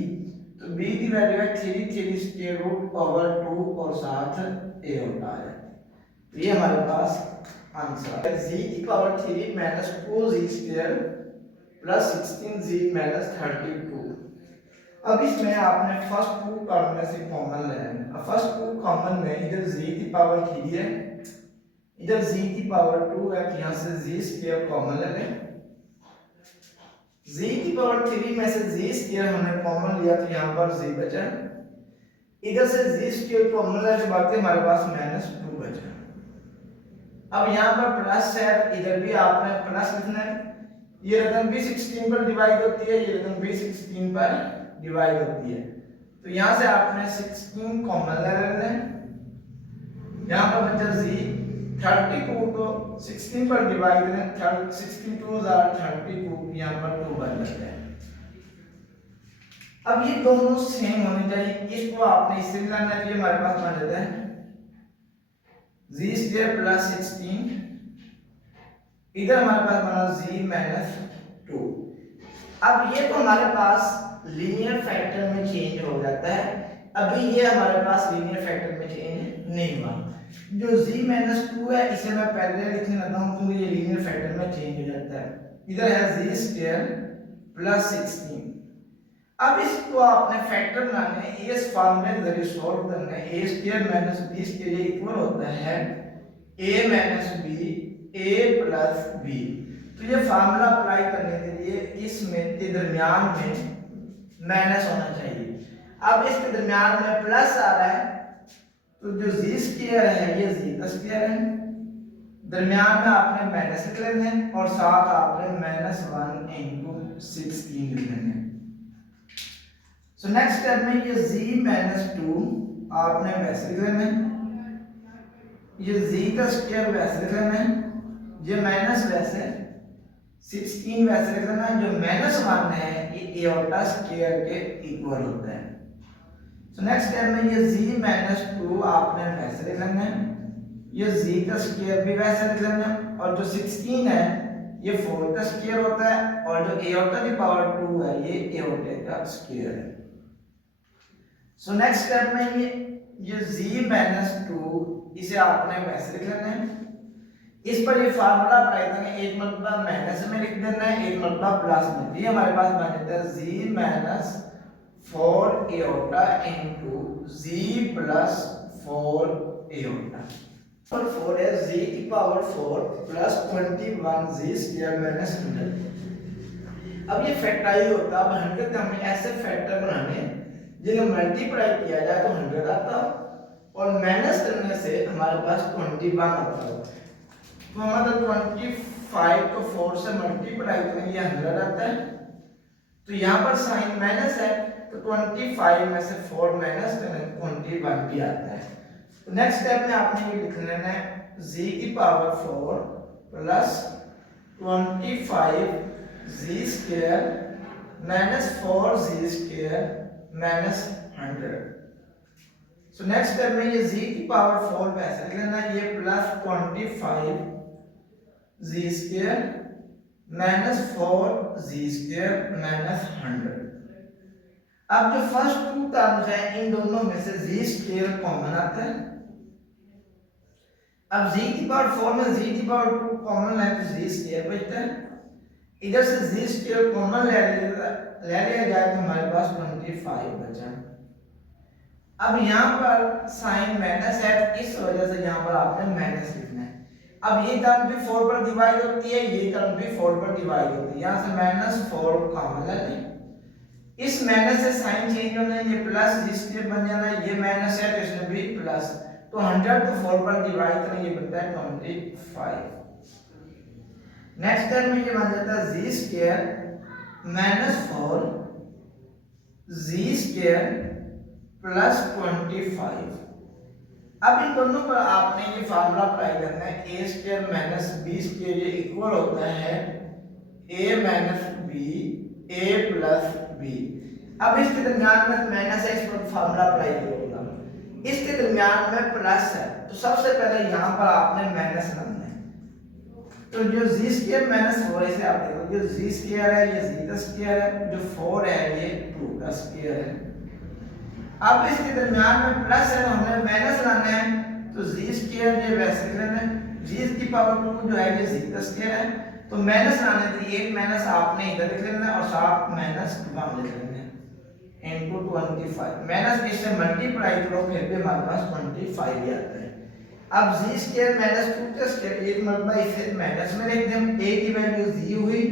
तो b की वैल्यू है 3 स्क्वायर रूट ओवर 2 और साथ a होता है। तो ये हमारे पास आंसर है। z की power 3 minus 2z square plus 16z minus 32। अब इसमें आपने फर्स्ट टू टर्म में से कॉमन लेना है। अब फर्स्ट टू कॉमन में इधर z की पावर 3 है, इधर z की पावर 2 है, तो यहां से z स्क्वायर कॉमन ले लें। z की पावर 3 में से z स्क्वायर हमने कॉमन लिया तो यहां पर z बचा। इधर से z स्क्वायर कॉमन लेने के बाद हमारे पास माइनस 2 बचा। अब यहां पर प्लस है, इधर भी आपने प्लस लिखना है। ये रकम भी 16 पर डिवाइड होती है, ये रकम भी 16 पर डिवाइड होती है, तो यहां से आपने 16 कॉमन ले लेना है। यहां पर बचा z 32 को 16 पर डिवाइड करें, 16 2 32, यहां पर 2 बन जाता है। अब ये दोनों सेम होने चाहिए, इसको आपने इससे मिलाना है, तो ये हमारे पास बन जाता है z स्क्वायर प्लस 16, इधर हमारे पास बना z माइनस 2। अब ये तो हमारे पास लीनियर फैक्टर में चेंज हो जाता है, अभी ये हमारे पास लीनियर फैक्टर में चेंज नहीं हुआ। जो z माइनस 2 है इसे मैं पहले लिखने लगा हूं क्योंकि ये लीनियर फैक्टर में चेंज हो जाता है। इधर है z स्क्वायर प्लस 16। अब इसको आपने फैक्टर बनाने हैं, इस फॉर्म में जरिए सॉल्व करना है। a स्क्वायर माइनस b के लिए इक्वल होता है a minus b a plus b। तो ये फार्मूला अप्लाई करने के लिए इसमें के दरमियान में माइनस होना चाहिए। अब इसके दरमियान में प्लस आ रहा है, तो जो z स्क्वायर है ये z का स्क्वायर है, दरमियान में आपने माइनस लिख लेना है और साथ आपने माइनस 1 इंटू 16 लिख लेना है। सो नेक्स्ट स्टेप में ये z माइनस 2 आपने वैसे लिख लेना है, ये z का स्क्वायर वैसे लिख लेना है, ये माइनस वैसे 16 वैसे लिख लेना है। जो माइनस 1 है ये एटा स्क्वायर के इक्वल होता है। सो नेक्स्ट स्टेप में ये z माइनस 2 आपने वैसे लिख लेना है, ये z का स्क्वायर भी वैसे लिख लेना है, और जो 16 है ये 4 का स्क्वायर होता है, और जो एटा की पावर 2 है ये एटा का स्क्वायर है। सो नेक्स्ट स्टेप में ये z माइनस 2 इसे आपने वैसे लिख लेना है। इस पर ये फार्मूला अप्लाई करेंगे, एक मरतबा माइनस में लिख देना है, एक मरतबा प्लस में। ये हमारे पास बन जाता है z माइनस 4 एटा इनटू z प्लस 4 एटा। और 4 है z की power 4 plus 21 z square minus 100। अब ये फैक्टराइज होता है। अब 100 हमें ऐसे फैक्टर बनाने जिन्हें मल्टीप्लाई किया जाए तो 100 आता और माइनस करने से हमारे पास 21 आता है। तो हमारा 25 को 4 से मल्टीप्लाई करें ये 100 आता है, तो यहाँ पर साइन माइनस है, तो 25 में से 4 माइनस करें 21 भी आता है। तो नेक्स्ट स्टेप में आपने ये लिख लेना है z की power 4 plus 25 z square minus 4z square minus 100। So next step में ये z की पावर 4 वैसे लिख लेना है, ये plus 25 z square minus 4 z square minus 100। अब जो फर्स्ट टू टर्म्स है इन दोनों में से z स्क्वायर कॉमन आता है। अब z की पावर 4 में z की पावर 2 कॉमन ले तो z स्क्वायर बचता है। इधर से z स्क्वायर कॉमन ले लिया जाए तो हमारे पास 25 बचा। अब यहाँ पर साइन माइनस है, इस वजह से यहाँ पर आपने माइनस लिखना है। अब ये टर्म भी 4 पर डिवाइड होती है, ये टर्म भी 4 पर डिवाइड होती है, यहाँ से माइनस 4 कॉमन ले लें। इस माइनस से साइन चेंज होना है, ये प्लस z स्क्वायर बन जाना है, ये माइनस है तो इसमें भी प्लस, तो 100 को 4 पर डिवाइड करें ये बनता है 25। नेक्स्ट टर्म में ये बन जाता है z square minus 4 z square plus 25। अब इन दोनों पर आपने ये फार्मूला अप्लाई करना है, a square minus b square ये इक्वल होता है a minus B A plus B. अब इसके दरमियान में माइनस है, इस पर फार्मूला अप्लाई करूंगा। इसके दरमियान में प्लस है तो सबसे पहले यहाँ पर आपने माइनस लाना है। तो जो जी स्क्वायर माइनस 4 इसे आप देखो, जो जी स्क्वायर है ये जी का स्क्वायर है, जो 4 है ये 2 का स्क्वायर है। अब इसके दरमियान में प्लस है तो हमें माइनस लाना है, तो जी स्क्वायर ये वैसे लेना है, जी की पावर 2 जो है ये जी का स्क्वायर है, तो माइनस लाने के लिए एक माइनस आपने इधर लिख लेना है और साथ माइनस 1 लिख लेना है इनटू 25। माइनस इससे मल्टीप्लाई करो फिर भी हमारे पास 25 ही आता है। अब जी स्क्वायर माइनस 2 का स्क्वायर, एक मरतबा इसे माइनस में लिख दें, a की वैल्यू जी हुई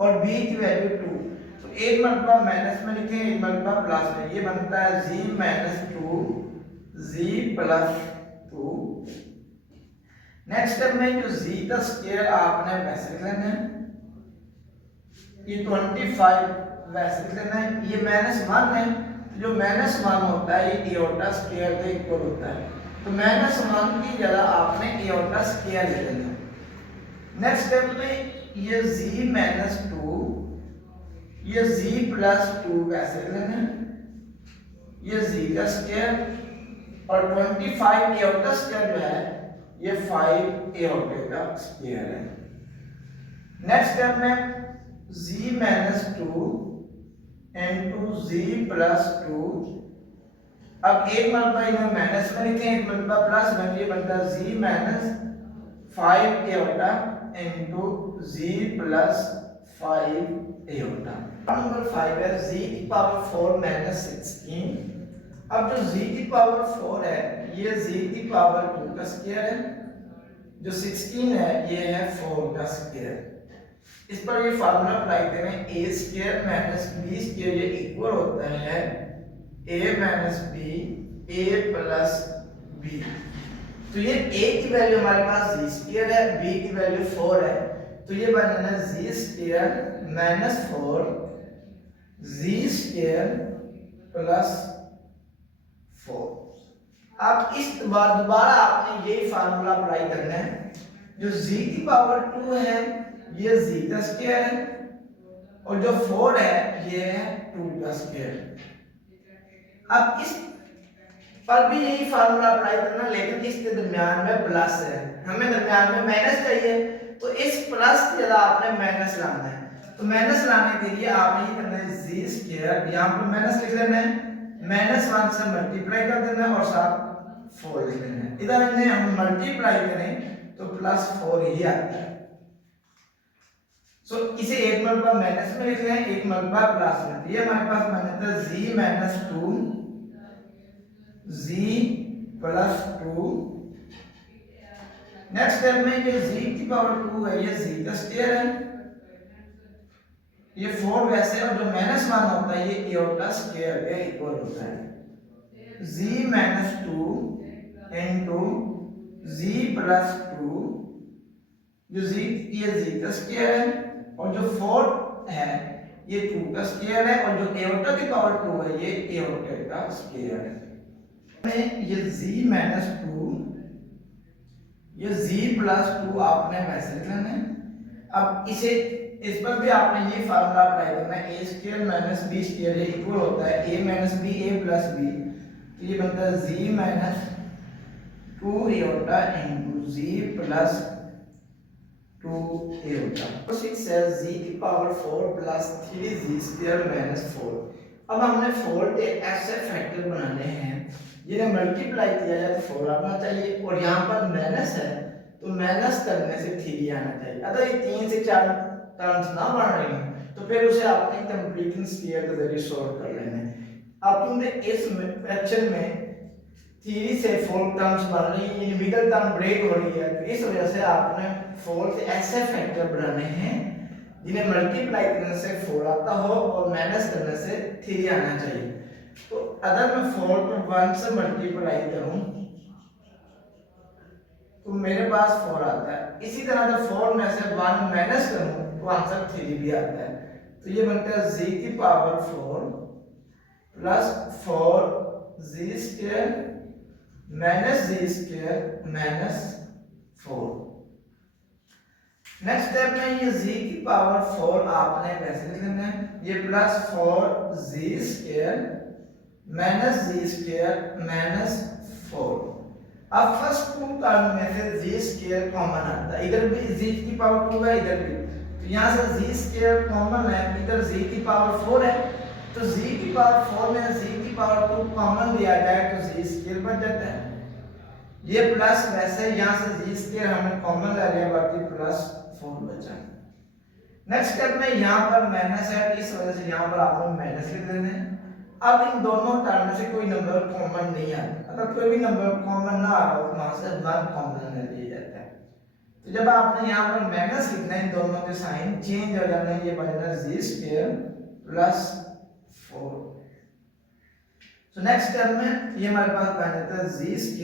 और b की वैल्यू 2, तो एक मरतबा माइनस में लिखें, एक मरतबा प्लस में, ये बनता है जी माइनस 2 जी प्लस 2। नेक्स्ट स्टेप में जो जी का स्क्वायर आपने वैसे लिख लेना है, ये 25 वैसे लिख लेना है, ये -1 है, जो -1 होता है ये एओटा स्क्वायर के इक्वल होता है, तो -1 की जगह आपने एओटा स्क्वायर लिख लेना है। नेक्स्ट स्टेप में ये z माइनस 2 ये z प्लस 2 वैसे लिख लेना है, ये z का स्क्वायर और 25 एओटा स्क्वायर जो है ये 5 एओटे का स्क्वायर है। नेक्स्ट स्टेप में z minus 2 into z plus 2, अब एक मरतबा इन्हें माइनस में लिखें, एक मरतबा प्लस में, ये बनता है z minus 5 aorta into z plus 5 aorta. Number 5 है z की पावर 4 माइनस 16। अब जो z की पावर 4 है ये z की पावर 2 का स्क्वायर है, जो 16 है ये है 4 का स्क्वायर। इस पर ये फार्मूला अप्लाई करें, a square minus b square ये इक्वल होता है a minus b a plus b। तो ये a की वैल्यू हमारे पास जी स्क्वायर है, b की वैल्यू 4 है, तो ये बनेगा जी स्क्वायर माइनस 4 जी स्क्वायर प्लस 4। अब इस बार दोबारा आपने यही फार्मूला अप्लाई करना है, जो z की पावर 2 है ये z का स्क्वायर है और जो 4 है ये है 2 का स्क्वायर। अब इस पर भी यही फार्मूला अप्लाई करना, लेकिन इसके दरमियान में प्लस है, हमें दरमियान में माइनस चाहिए, तो इस प्लस की जगह आपने माइनस लाना है। तो माइनस लाने के लिए आपने ये करना है जी स्क्वायर, यहाँ पर माइनस लिख लेना है, -1 से मल्टीप्लाई कर देना है और साथ 4 लिख लेना है। इधर इन्हें हम मल्टीप्लाई करें तो प्लस 4 ही आता है। सो इसे एक मरतबा माइनस में लिख लें, एक मरतबा प्लस में, तो ये हमारे पास बन जाता है जी माइनस 2 जी प्लस 2। नेक्स्ट स्टेप में ये जी की पावर 2 है ये जी का स्क्वायर है, ये 4 वैसे, और जो -1 होता है ये एओटा स्क्वायर के इक्वल होता है। जी माइनस 2 इनटू जी प्लस 2, जो जी ये जी का स्क्वायर है और जो 4 है ये 2 का स्क्वायर है और जो एओटा की पावर 2 है ये एओटा का स्क्वायर है। में ये z माइनस 2 ये z प्लस 2 आपने वैसे लिखना है। अब इसे इस पर भी आपने ये फार्मूला अप्लाई करना है, a square minus b square equal होता है a minus b a plus b, तो ये बनता है z minus 2 aorta into z plus 2 aorta. तो 6 है z की power 4 plus 3z square minus 4। अब हमने 4 के ऐसे फैक्टर बनाने हैं जिन्हें मल्टीप्लाई किया जाए तो 4 आना चाहिए, और यहाँ पर माइनस है तो माइनस करने से 3 आना चाहिए। अगर ये 3 से 4 टर्म्स ना बन रही हैं तो फिर उसे आपने कंप्लीटिंग स्क्वायर के जरिए सॉल्व कर लेना है। अब तुमने इस क्वेश्चन में 3 से 4 टर्म्स बन रही है, ये मिडिल टर्म ब्रेक हो रही है, तो इस वजह से आपने 4 से ऐसे फैक्टर बनाने हैं जिन्हें मल्टीप्लाई करने से 4 आता हो और माइनस करने से 3 आना चाहिए। तो अगर मैं 4 को 1 से मल्टीप्लाई करूं तो मेरे पास 4 आता है, इसी तरह अगर 4 में से 1 माइनस करूं तो आंसर 3 भी आता है। तो ये बनता है z की power 4 plus 4 z square minus z square minus 4। Next step में ये z की पावर 4 आपने वैसे लिख लेना है, ये plus 4z² minus z² minus 4। अब फर्स्ट टू टर्म में से z² कॉमन आता है, इधर भी z की पावर 2 है, इधर भी, तो यहाँ से z² कॉमन है, इधर z की पावर 4 है, तो z की पावर 4 में z की पावर 2 कॉमन लिया जाए तो z² बच जाता है। ये प्लस वैसे यहाँ से z² हमने कॉमन ले लिया, बाकी प्लस 4 बचा। नेक्स्ट स्टेप में यहाँ पर माइनस है, इस वजह से यहाँ पर आपको माइनस लिख देना है। अब इन दोनों टर्म से कोई नंबर कॉमन नहीं आता, अगर कोई भी नंबर कॉमन ना आ रहा हो तो वहां से 1 कॉमन ले लिया जाता है। तो जब आपने यहाँ पर माइनस लिखना है, इन दोनों के साइन चेंज हो जाना है, ये बन जाएगा z² प्लस 4। तो नेक्स्ट टर्म में ये हमारे पास बन जाता है z²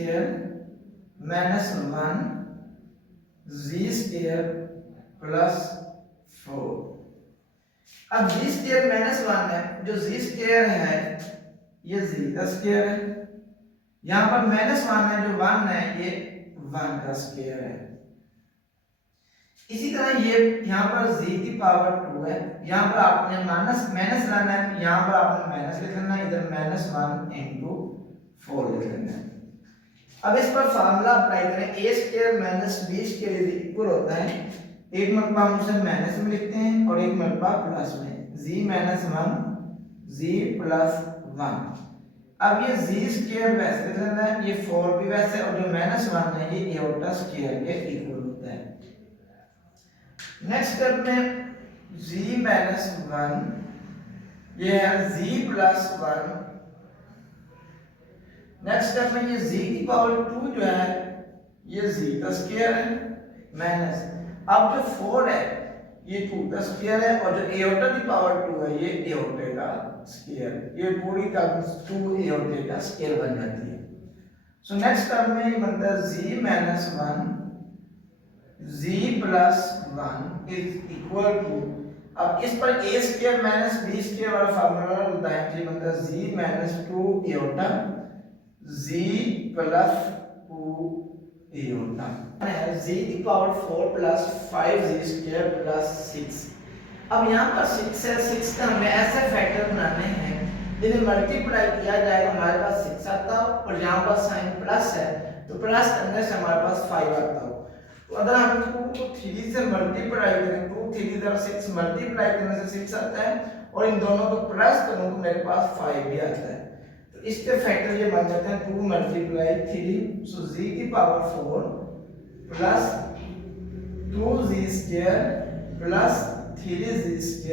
माइनस 1 z² प्लस 4। अब z² माइनस 1 है, जो z² है ये z² है, यहाँ पर माइनस 1 है, जो 1 है ये 1 का स्क्वायर है। इसी तरह ये यहाँ पर z की पावर 2 है, यहाँ पर आपने माइनस लाना है, यहाँ पर आपने माइनस लिख लेना है, इधर -1 इंटू 4 लिख लेना है। अब इस पर फार्मूला अप्लाई करें, a² माइनस b² इक्वल होता है, एक मरतबा हम उसे माइनस में लिखते हैं और एक मरतबा प्लस में, z माइनस 1 z प्लस 1। अब ये z² वैसे लिख लेना है, ये 4 भी वैसे, और जो -1 है ये एओटा स्क्वायर के इक्वल होता है। नेक्स्ट स्टेप में z माइनस 1 ये है z प्लस 1। नेक्स्ट स्टेप में ये z की पावर 2 जो है ये z का स्क्वायर है, माइनस, अब जो 4 है ये 2 का स्क्वायर है, और जो एओटा की पावर 2 है ये एओटे का स्क्वायर, ये पूरी टर्म 2 एओटे का स्क्वायर बन जाती है। सो नेक्स्ट टर्म में ये बनता है z minus 1 z plus 1 is equal to, अब इस पर a² माइनस b² वाला फार्मूला होता है, ये बनता है z minus 2 aorta z plus 2 aorta है, z की पावर 4 प्लस 5z² प्लस 6। अब यहाँ पर 6 है, 6 का हमें ऐसे फैक्टर बनाने हैं जिन्हें मल्टीप्लाई किया जाए तो हमारे पास 6 आता हो, और यहाँ पर साइन प्लस है तो प्लस करने से हमारे पास 5 आता हो। तो अगर हम 2 को 3 से मल्टीप्लाई करें, 2 3 जरा 6 मल्टीप्लाई करने से 6 आता है, और इन दोनों को प्लस करूं तो मेरे पास 5 भी आता है। तो इसके फैक्टर ये बन जाते हैं 2 मल्टीप्लाई 3, सो z की power 4 plus 2z² plus 3z²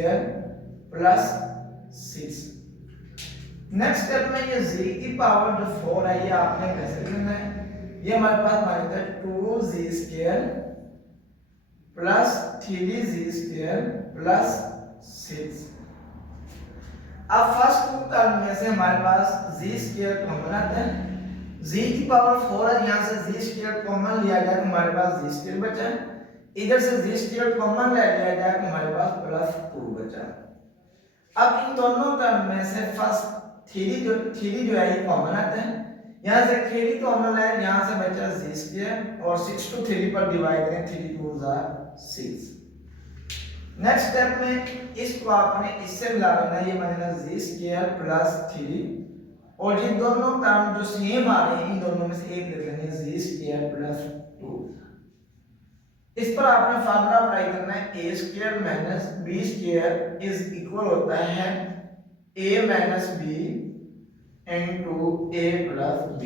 plus 6। Next step में ये z की पावर जो 4 है ये आपने कैसे लिखना है, ये हमारे पास बन जाता है 2z² प्लस 3z² प्लस 6। अब फर्स्ट टू टर्म में से हमारे पास z² कॉमन आता है, z की पावर 4 है, यहाँ से z² कॉमन लिया जाए तो हमारे पास z² बचा है, इधर से z² कॉमन ले लिया जाए तो हमारे पास प्लस 2 बचा। अब इन दोनों टर्म में से फर्स्ट 3 जो है ये कॉमन आता है, यहाँ से 3 कॉमन है, यहाँ से बचा z² और 6 को 3 पर डिवाइड करें, 3 2 6। नेक्स्ट स्टेप में इसको आपने इससे मिला लेना, ये बनेगा z² प्लस 3, और ये दोनों टर्म जो सेम आ रहे हैं इन दोनों में से एक लिख लेंगे z² प्लस 2। इस पर आपने फार्मूला अप्लाई करना है, a² minus b² is equal होता है a minus b into a plus b।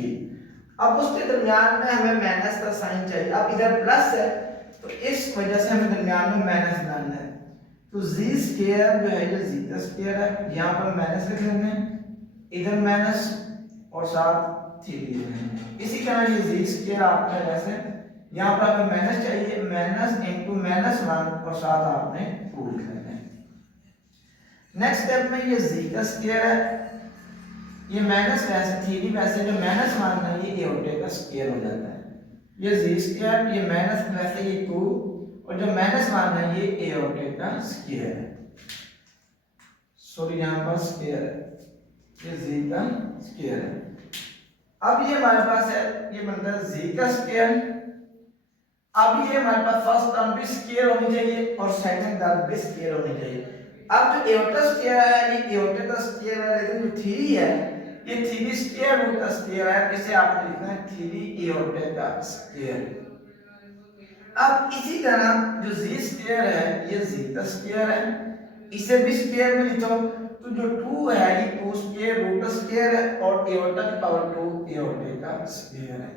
अब उसके दरमियान में हमें माइनस का साइन चाहिए, अब इधर प्लस है तो इस वजह से हमें दरमियान में माइनस लाना है, तो z² जो है ये z का स्क्वायर है, यहाँ पर माइनस लिख लेंगे, इधर माइनस और साथ 3 लिख लेंगे। इसी तरह ये z² आपने वैसे यहाँ पर हमें माइनस चाहिए, माइनस इंटू -1 और साथ आपने 2 लिख लेना है। नेक्स्ट स्टेप में ये z का स्क्वायर है, ये माइनस वैसे 3 वैसे जो -1 है ये एओटे का स्क्वायर हो जाता है, ये z², ये माइनस वैसे ये 2 और जो -1 है ये एओटे का स्क्वायर है, सॉरी यहाँ पर स्क्वायर है, ये z का स्क्वायर है। अब ये हमारे पास है, ये बनता है z का स्क्वायर अब ये हमारे पास फर्स्ट टर्म भी स्क्वायर होनी चाहिए और सेकंड टर्म भी स्क्वायर होनी चाहिए। अब जो एओर्टा स्क्वायर है ये एओर्टा का स्क्वायर है, लेकिन जो थ्री है ये थ्री स्क्वायर रूट का स्क्वायर है, इसे आपने लिखना है थ्री एओर्टा का स्क्वायर। अब इसी तरह जो जी स्क्वायर है ये जी का स्क्वायर है, इसे भी स्क्वायर में लिखो तो जो 2 है ये 2 स्क्वायर रूट स्क्वायर है और एओर्टा की पावर 2 एओर्टा का स्क्वायर है।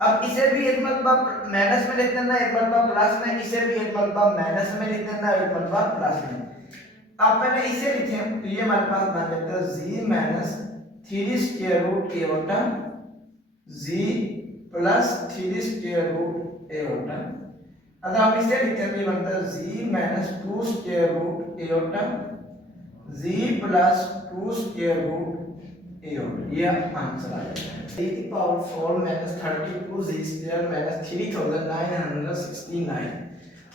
अब इसे भी एक मरतबा माइनस में लिख देना, एक मरतबा प्लस में, इसे भी एक मरतबा माइनस में लिख देना, एक मरतबा प्लस में। अब मैंने इसे लिखे तो ये हमारे पास बन जाता है जी माइनस 3 स्क्वायर रूट एओर्टा जी प्लस 3 स्क्वायर रूट एओर्टा। अगर हम इसे लिखते हैं तो ये बनता है जी माइनस 2 स्क्वायर रूट एओर्टा जी प्लस 2 स्क्वायर रूट एओर्टा। ये आंसर आ जाता है जी की पावर 4 माइनस 32 जी स्क्वायर माइनस 3969।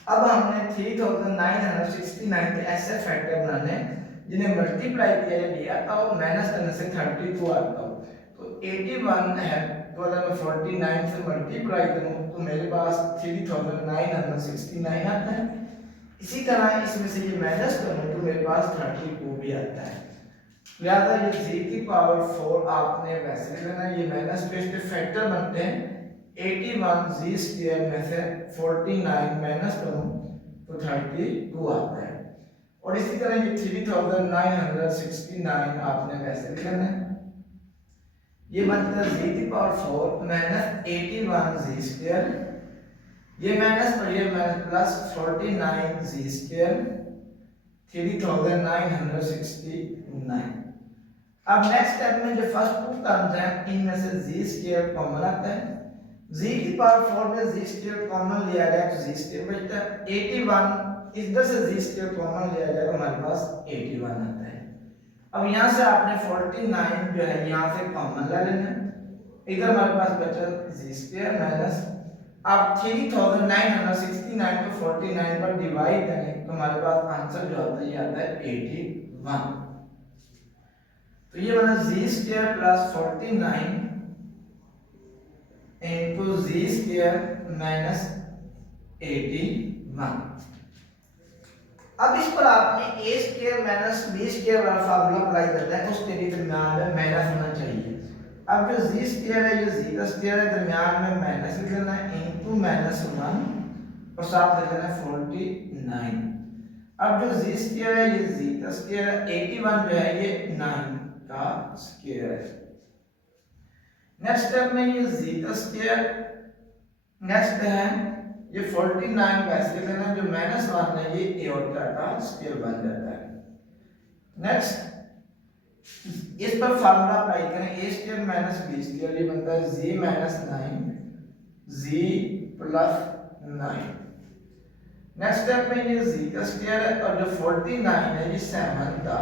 अब हमने 3969 के ऐसे फैक्टर बनाने जिन्हें मल्टीप्लाई किया दिया था और माइनस करने से 32 आता हो। तो 81 है तो अगर मैं 49 से मल्टीप्लाई करूं तो मेरे पास 3969 आता है। इसी तरह इसमें से ये माइनस करूं तो मेरे पास 32 भी आता है। लिहाजा ये जी की पावर 4 आपने वैसे लेना, ये माइनस पे इसके फैक्टर बनते हैं। 81 जी स्क्वायर में से 49 माइनस करूं तो 32 आता है। और इसी तरह ये 3969 आपने वैसे लिखना है। ये बनता है जी की पावर 4 माइनस 81 जी स्क्वायर, ये माइनस और ये माइनस प्लस 49 जी स्क्वायर 3969। अब नेक्स्ट स्टेप में जो फर्स्ट टू टर्म्स हैं इनमें से जी स्क्वायर कॉमन आता है। जी की पावर 4 में जी स्क्वायर कॉमन लिया जाए तो जी स्क्वायर बचता है। 81 इधर से जी स्क्वायर कॉमन लिया जाए तो हमारे पास 81 आता है। अब यहाँ से आपने 49 जो है यहाँ से कॉमन ले लेना, इधर हमारे पास बचा जी स्क्वायर माइनस, अब 3969 को 49 पर डिवाइड करें तो हमारे पास आंसर जो आता है ये आता है 81। तो ये बना जी स्क्वायर प्लस 49 इनटू जी स्क्वायर माइनस 81। अब इस पर आपने ए स्क्वायर माइनस बी स्क्वायर वाला फार्मूला अप्लाई करना है, उसके लिए दरमियान में माइनस होना चाहिए। अब जो जी स्क्वायर है ये जी का स्क्वायर है, दरमियान में माइनस लिख लेना है इनटू माइनस 1 और साथ लिख लेना है 49। अब जो जी स्क्वायर है ये जी का स्क्वायर है, 81 जो है ये 9 का स्क्वायर है। नेक्स्ट स्टेप में ये जी का स्क्वायर, नेक्स्ट है ये 49 वैसे लिख लेना, जो माइनस 1 है ये एओर्टा का स्क्वायर बन जाता है। नेक्स्ट इस पर फार्मूला अप्लाई करें, ए स्क्वायर माइनस बी स्क्वायर, ये बनता है जी माइनस 9 जी प्लस 9। नेक्स्ट स्टेप में ये जी का स्क्वायर है और जो 49 है ये 7 का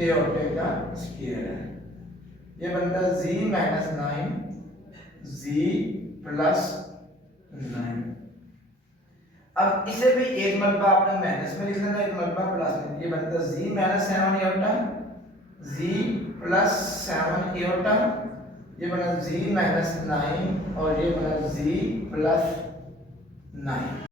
एओर्टा का स्क्वायर है, ये बनता है जी माइनस 9 जी प्लस 9। अब इसे भी एक मरतबा आपने माइनस में लिख लेना, एक मरतबा प्लस में, ये बनता है जी माइनस 7 एओर्टा जी प्लस 7 एओर्टा, ये बना जी माइनस 9 और ये बना जी प्लस 9।